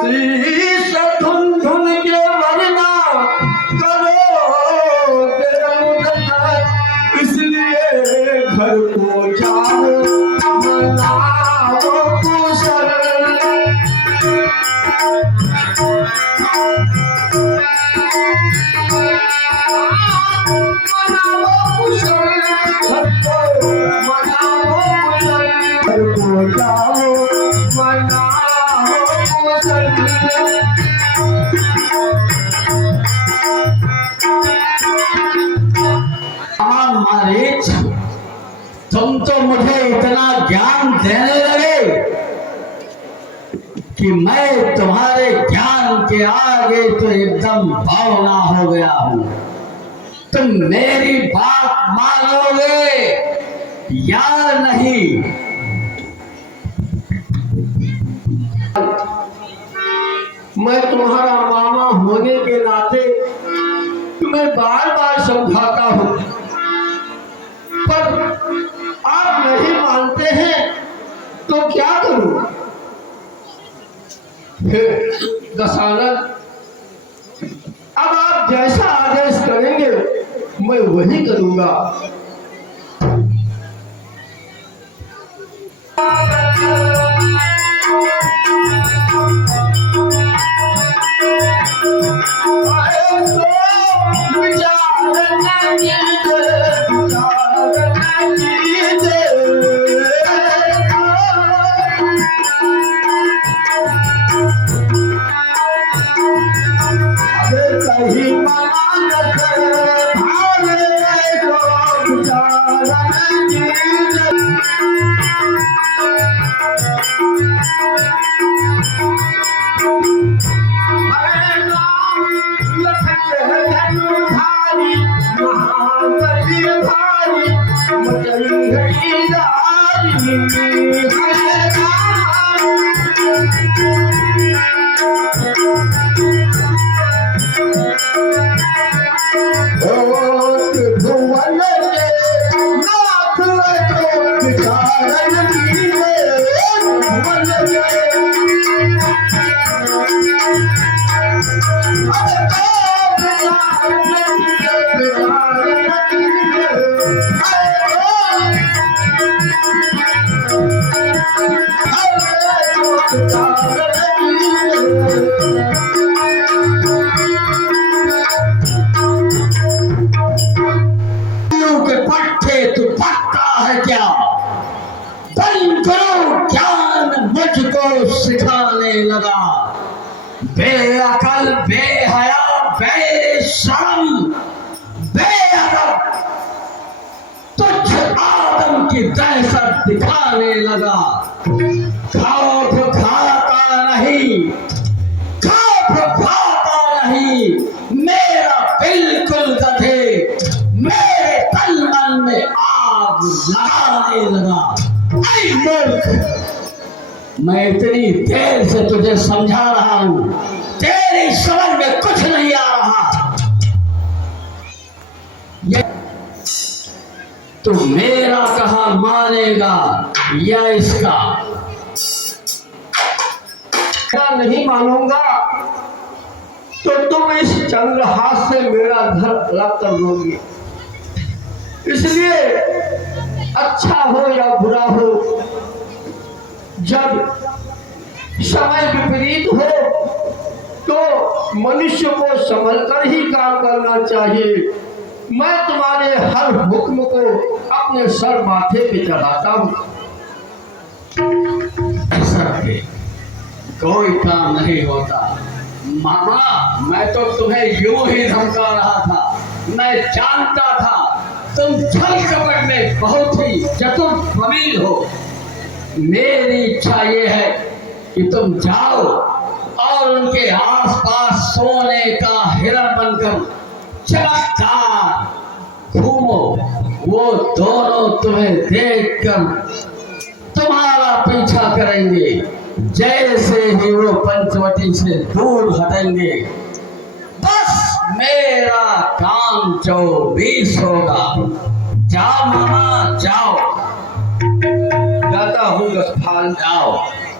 शीश धुन धुन के वरना करो तेरा, इसलिए घर को जाओ मनाओ कुशल। तुम तो मुझे इतना ज्ञान देने लगे कि मैं तुम्हारे ज्ञान के आगे तो एकदम भावना हो गया हूं। तुम मेरी बात मानोगे या नहीं? मैं तुम्हारा मामा होने के नाते तुम्हें बार बार समझाता हूं, पर आप नहीं मानते हैं तो क्या करूं? दशानन, अब आप जैसा आदेश करेंगे मैं वही करूंगा। सिखाने लगा। बेअकल, बेहया, बेशर्म, बेअदब, तुझ आदम की दहशत दिखाने लगा। खौफ खाता नहीं, खौफ खाता नहीं, मेरा बिल्कुल गधे मेरे तन मन में आग लगाने लगा। ऐ मूर्ख, मैं इतनी देर से तुझे समझा रहा हूं, तेरी समझ में कुछ नहीं आ रहा। तू मेरा कहा मानेगा या इसका? नहीं मानूंगा तो तुम इस चंद्रहास से मेरा घर अलग कर दोगी। इसलिए अच्छा हो या बुरा हो, जब समय विपरीत हो तो मनुष्य को संभल कर ही काम करना चाहिए। मैं तुम्हारे हर हुक्म को अपने सर माथे पे चढ़ाता हूँ। ऐसा है, कोई काम नहीं होता। मामा, मैं तो तुम्हें यूं ही धमका रहा था। मैं जानता था तुम छल कपट में बहुत ही चतुर प्रवीण हो। मेरी इच्छा ये है कि तुम जाओ और उनके आसपास सोने का हीरा बनकर चमकदार घूमो। वो दोनों तुम्हें देखकर तुम्हारा पीछा करेंगे। जैसे ही वो पंचवटी से दूर हटेंगे, बस मेरा काम 24 होगा। जाओ मामा, जाओ। जाता हूँ, 10 फाल जाओ।